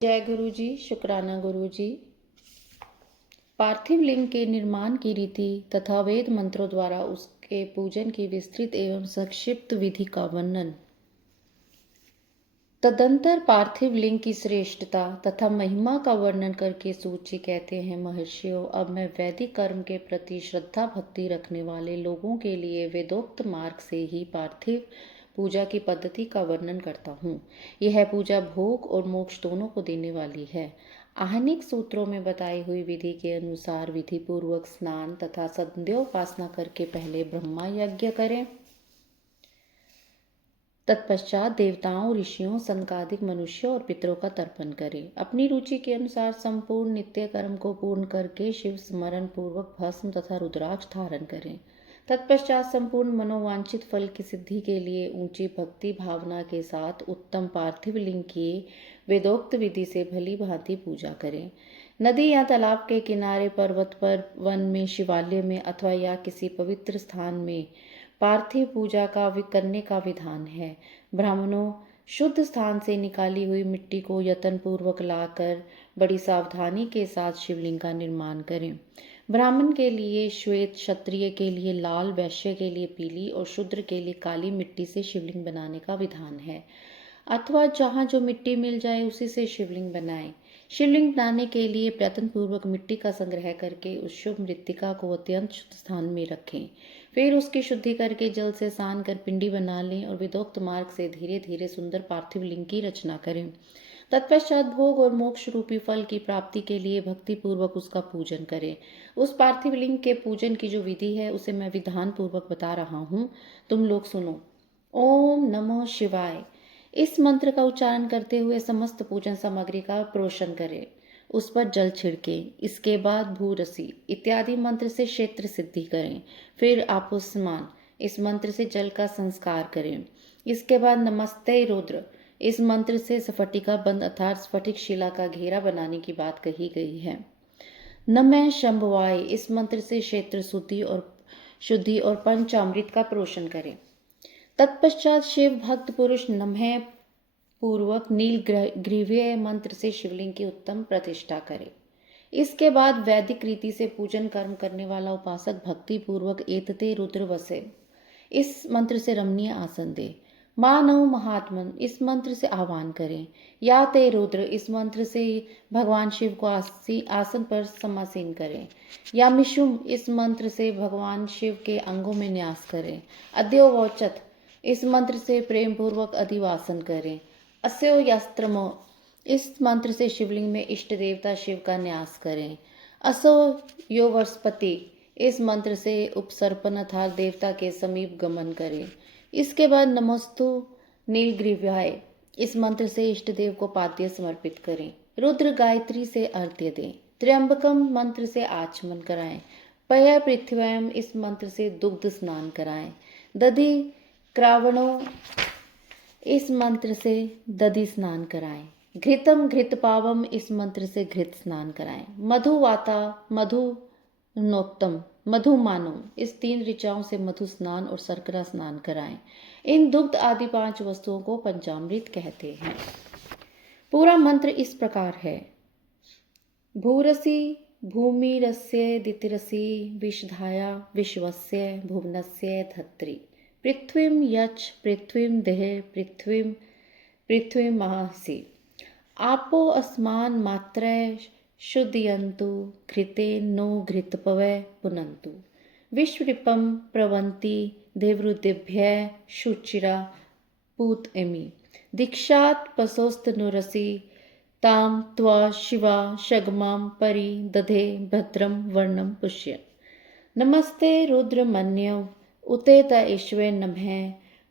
जय गुरु जी। शुक्राना गुरु जी। पार्थिव लिंग के निर्माण की रीति तथा वेद मंत्रों द्वारा उसके पूजन की विस्तृत एवं संक्षिप्त विधि का वर्णन। तदंतर पार्थिव लिंग की श्रेष्ठता तथा महिमा का वर्णन करके सूची कहते हैं, महर्षियों, अब मैं वैदिक कर्म के प्रति श्रद्धा भक्ति रखने वाले लोगों के लिए वेदोक्त मार्ग से ही पार्थिव पूजा की पद्धति का वर्णन करता हूँ। यह पूजा भोग और मोक्ष दोनों को देने वाली है। आहनिक सूत्रों में बताई हुई विधि के अनुसार विधि पूर्वक स्नान तथा संध्योपासना करके पहले ब्रह्मा यज्ञ करें। तत्पश्चात देवताओं, ऋषियों, संकादिक मनुष्यों और पितरों का तर्पण करें। अपनी रुचि के अनुसार संपूर्ण नित्य कर्म को पूर्ण करके शिव स्मरण पूर्वक भस्म तथा रुद्राक्ष धारण करें। तत्पश्चात संपूर्ण मनोवांछित फल की सिद्धि के लिए ऊंची भक्ति भावना के साथ उत्तम पार्थिव लिंग की वेदोक्त विधि से भली भांति पूजा करें। नदी या तालाब के किनारे, पर्वत पर, वन में, शिवालय में अथवा या किसी पवित्र स्थान में पार्थिव पूजा का करने का विधान है। ब्राह्मणों, शुद्ध स्थान से निकाली हुई मिट्टी को यत्न पूर्वक लाकर बड़ी सावधानी के साथ शिवलिंग का निर्माण करें। ब्राह्मण के लिए श्वेत, क्षत्रिय के लिए लाल, वैश्य के लिए पीली और शूद्र के लिए काली मिट्टी से शिवलिंग बनाने का विधान है, अथवा जहाँ जो मिट्टी मिल जाए उसी से शिवलिंग बनाएं। शिवलिंग बनाने के लिए प्रयत्न पूर्वक मिट्टी का संग्रह करके उस शुभ मृत्तिका को अत्यंत शुद्ध स्थान में रखें। फिर उसकी शुद्धि करके जल से सान कर पिंडी बना लें और विधोक्त मार्ग से धीरे धीरे सुंदर पार्थिव लिंग की रचना करें। तत्पश्चात भोग और मोक्ष रूपी फल की प्राप्ति के लिए भक्ति पूर्वक उसका पूजन करें। उस पार्थिव लिंग के पूजन की जो विधि है उसे मैं विधान पूर्वक बता रहा हूँ, तुम लोग सुनो। ओम नमो शिवाय इस मंत्र का उच्चारण करते हुए समस्त पूजन सामग्री का प्रोशन करें। उस पर जल छिड़के। इसके बाद भूरसी इत्यादि मंत्र से क्षेत्र सिद्धि करें। फिर आपुष्मान इस मंत्र से जल का संस्कार करें। इसके बाद नमस्ते रुद्र इस मंत्र से स्फटिका बंद अर्थात स्फटिक शिला का घेरा बनाने की बात कही गई है। नमः शंभवाय इस मंत्र से क्षेत्र शुद्धि और पंचामृत का प्रोशन करें। तत्पश्चात शिव भक्त पुरुष नमः पूर्वक नील ग्रीव्य मंत्र से शिवलिंग की उत्तम प्रतिष्ठा करे। इसके बाद वैदिक रीति से पूजन कर्म करने वाला उपासक भक्ति पूर्वक एतते रुद्र वसे इस मंत्र से रमणीय आसन दे। मानव महात्मन इस मंत्र से आह्वान करें। या ते रुद्र इस मंत्र से भगवान शिव को आसन पर समासीन करें। या मिशुम इस मंत्र से भगवान शिव के अंगों में न्यास करें। अद्योवचत इस मंत्र से प्रेम पूर्वक अधिवासन करें। अस्यो यस्त्रमो इस मंत्र से शिवलिंग में इष्ट देवता शिव का न्यास करें। असो यो वर्षपति इस मंत्र से उपसर्पण अर्थात देवता के समीप गमन करें। इसके बाद नमस्तु नीलग्रीव्याय इस मंत्र से इष्ट देव को पाद्य समर्पित करें। रुद्र गायत्री से अर्घ्य दें। त्र्यंबकम मंत्र से आचमन कराएं। पय पृथ्व्याम इस मंत्र से दुग्ध स्नान कराएं। दधि क्रावणों इस मंत्र से दधि स्नान कराएं। घृतम घृत पावम इस मंत्र से घृत स्नान कराएं। मधुवाता मधुनोत्तम मधुमानो इस 3 ऋचाओं से मधु स्नान और शर्करा स्नान कराएं। इन दुग्ध आदि 5 वस्तुओं को पंचामृत कहते हैं। पूरा मंत्र इस प्रकार है। भूरसी भूमिरस्य दितिरसी विषधाया विश्वस्य भुवनस्य धत्री पृथ्वीं यच्छ पृथ्वीं देह पृथ्वीं महसि आपो अस्मान मात्रय शुद्धयन्तु घृते नो घृतपवय पुनन्तु विश्वरिपं प्रवन्ति देवृदिभ्य शुचिरा पूत एमि दीक्षात् पसोस्तनुरसि ताम त्वा शिवा शगमां परि दधे भद्रं वर्णं पुष्य। नमस्ते रुद्रमन्यव उते त ईश्वे नमः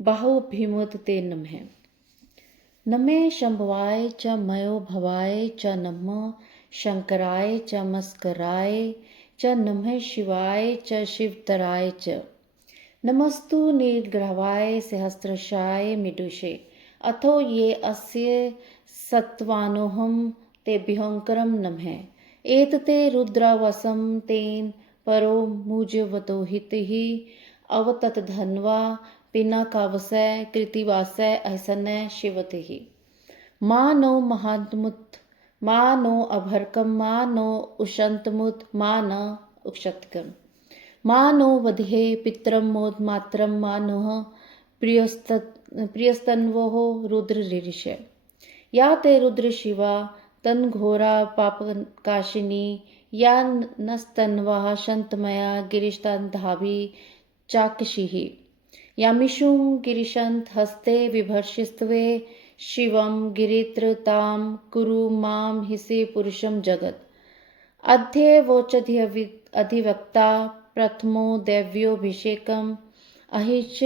बाहुभीमुत ते नमः। नमे शंभवाय च मयो भवाय च नमः शंकराय च मस्कराय च नमः शिवाय च शिवतराय च नमस्तु नीलग्रहवाय सहस्रशाय मिडुषे अथो ये अस्य सत्वानोहम तेभ्यंकरम नमः एतते रुद्रावसम तेन परो मुजवतो हितहि अवतत धन्वा पिनाकावसय कृतिवासय अहसनय शिवतिहि मानो महात्मुत मा नो अभर्कम मा नो उशंतमुद मा न उक्षतकम मा नो वधे पित्रम मोद मात्रम मा नोह प्रियस्तन्वोः रुद्रऋष या ते रुद्र शिवा तन घोरा पापकाशिनी या नस्तन्वाः शन्तमया गिरिशतान्धाभि चाक्षिः यामिषुं गिरिशन्त हस्ते विभर्षिस्त्वे शिवं गिरित्रतां कुरु मां हिसे पुरुषं जगत् अधिवक्ता प्रथमो दैव्योऽभिषेकम् अहिच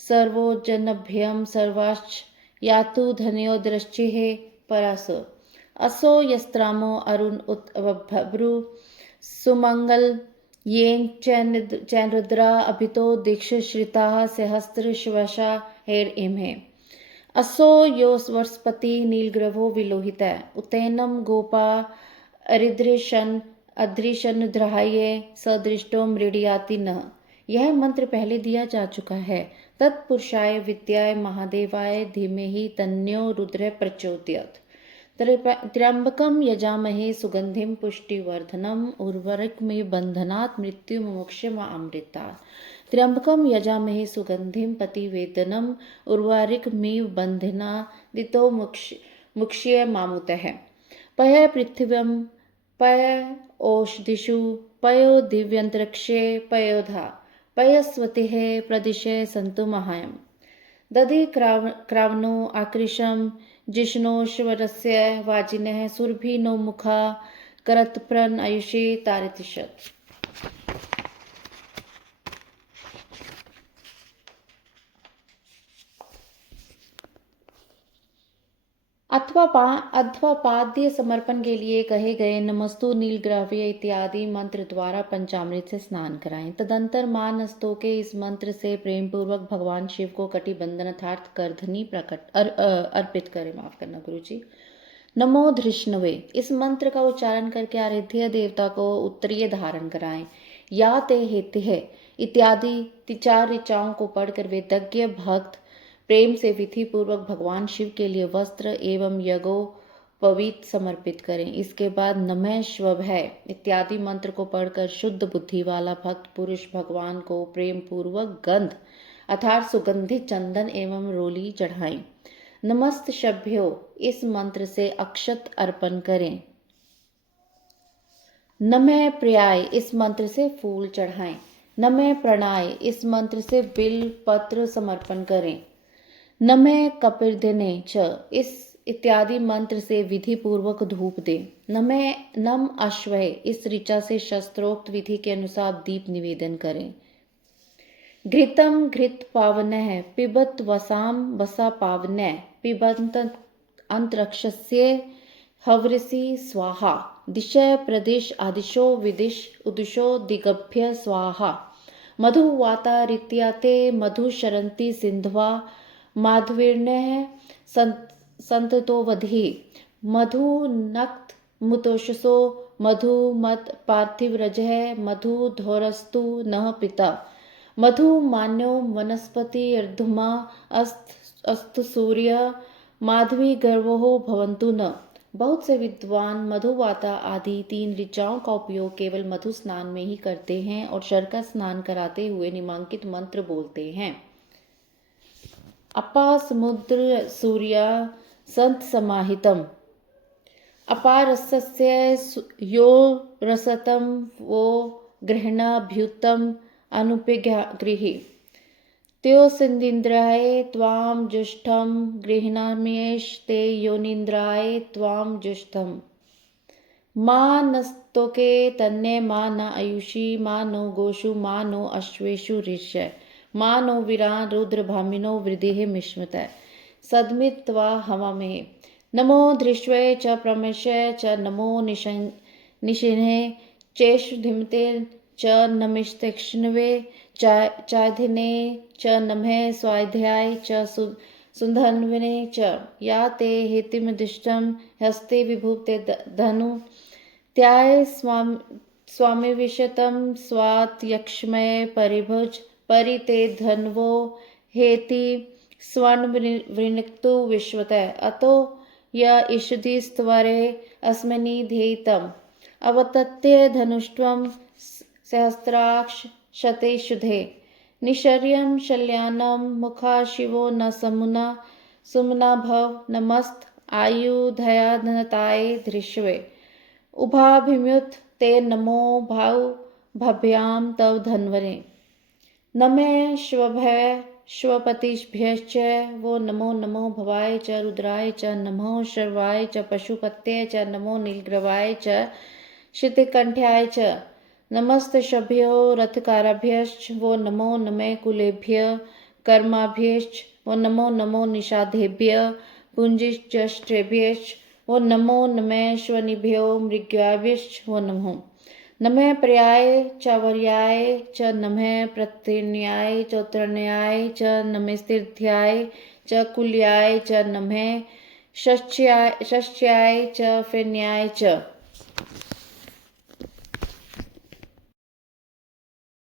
सर्वोजनभ्यं सर्वाश्च यातु धन्यो दृष्टिः परास असो यस्त्रामो अरुण उत बभ्रु सुमंगल येन चैनरुद्रा अभितो दीक्षश्रिताः सहस्रश्वशा हेर इम्हे असो यो वर्षपति नीलग्रभो विलोहित उतैनम गोपा अदृशन द्रहाये सदृष्टो मृडियाति न। यह मंत्र पहले दिया जा चुका है। तत्पुरुषाय विद्याय महादेवाय धीमहि तन्नो रुद्र प्रचोदयात्। त्र्यंबकम यजामहे सुगंधिम पुष्टिवर्धनम उर्वरकमिव बंधनात् मृत्युमुक्षयमामृतात्। त्र्यंबकम यजामहे सुगंधिम पतिवेदनम उर्वारिकमिव बंधनादितो मुक्ष्यमामुतः। पय पृथिव्यं पय ओषधिषु पयो दिव्यंतरिक्षे पयोधा पयस्वतिः प्रदिशे सन्तु महायम्। दधि क्रावणो आकृशं जिष्णोश्वरस्य वाजिनः सुरभि नो मुखा करतप्रन आयुषे तारितिषत्। अथवा पाद्य समर्पण के लिए कहे गए नमस्तु नीलग्राव्य इत्यादि मंत्र द्वारा पंचामृत से स्नान कराएं। तदंतर मानस्तों के इस मंत्र से प्रेम पूर्वक भगवान शिव को कटिबंधनार्थ करधनी अर्पित करें। माफ करना गुरुजी। नमो धृष्णवे इस मंत्र का उच्चारण करके आराध्य देवता को उत्तरीय धारण कराएं। या ते हेति है इत्यादि 4 ऋचाओं को पढ़कर वेदज्ञ भक्त प्रेम से विधि पूर्वक भगवान शिव के लिए वस्त्र एवं यज्ञोपवीत समर्पित करें। इसके बाद नमः श्वभय इत्यादि मंत्र को पढ़कर शुद्ध बुद्धि वाला भक्त पुरुष भगवान को प्रेम पूर्वक गंध अर्थात सुगंधित चंदन एवं रोली चढ़ाएं। नमस्त शभ्यो इस मंत्र से अक्षत अर्पण करें। नमः प्रियाय इस मंत्र से फूल चढ़ाएं। नमः प्रणाय इस मंत्र से बिल पत्र समर्पण करें। नमः कपिर्दिने च इस इत्यादि मंत्र से विधि पूर्वक धूप दें। नम अश्वय इस ऋचा से शस्त्रोक्त विधि के अनुसार दीप निवेदन करें। घृतम घृत पावनः पिबत वसाम वसा पावनः पिबंत अंतरिक्षस्य हवृषि स्वाहा दिशय प्रदिश आदिशो विदिश उदिशो दिगभ्य स्वाहा मधुवाता ऋत्याते मधुशरन्ति सिंधवा माधवीर्णः संततोवधि मधुनक्त मुतोषसो मधुमत पार्थिवरजः मधुधोरस्तु नः पिता मधुमान्यो वनस्पति अर्धुमा अस्तु सूर्य माधवी गर्वो भवन्तु न। बहुत से विद्वान मधुवाता आदि 3 ऋचाओं का उपयोग केवल मधु स्नान में ही करते हैं और शर्करा स्नान कराते हुए निम्नलिखित मंत्र बोलते हैं। अपा समुद्र सूर्य संत समाहितम अपारस्य यो रसतम वो गृहणाभ्युतम अनुपगृही त्यो सिंदिन्द्राय त्वां जुष्टम गृह्णाम्येष ते योनिन्द्राय त्वां जुष्टम मा नस्तोके तन्ने मा न आयुषी मा नो गोषु मा नो अश्वेषु ऋष्य मा नो वीरान रुद्रभामिनो वृद्धिः मिश्मत सदमित्वा हवामहे। नमो धृष्वे च प्रमेशे च नमो निशिने चेषुधिमते च नमिष्तेक्ष्णवे चाधिने च नमः स्वाध्याय च सुधन्वने च या ते हेतिमदिष्टं हस्ते विभुक्ते धनु त्याय स्वामी विशतम स्वात यक्ष्मय परिभुज परिते धन्वो हेति स्वर्ण वृणक्तु विश्वतः अतो य इषुधिस्त्वरे अस्मिन्निधेयितम् अवतत्य धनुष्ट्वं सहस्राक्ष शतेषुधे निशर्यं शल्यानं मुखा शिवो न समुना सुमना भव नमस्त आयुधयाधनताय धृष्वे उभाभिमुत ते नमो भाउ भव्यां तव धन्वने नमे श्वभय श्वपतिभ्यश्च वो नमो नमो भवाय च रुद्राय च नमो शर्वाय च पशुपत्ये च नमो नीलग्रवाय च शितिकंठ्याय च नमस्तशभ्यो रथकाराभ्यश्च वो नमो नमे कुलेभ्य कर्माभ्यश्च वो नमो नमो निषादेभ्य पुंजिश्चेभ्यश्च वो नमो नमे श्वनिभ्यो मृग्याभ्यश्च वो नमो नमः पर्याय च वर्याय च नमः प्रतिन्याय च उत्तरण्याय च नमस्तीर्थ्याय च कुल्याय च नमः षष्ट्याय च फेन्याय च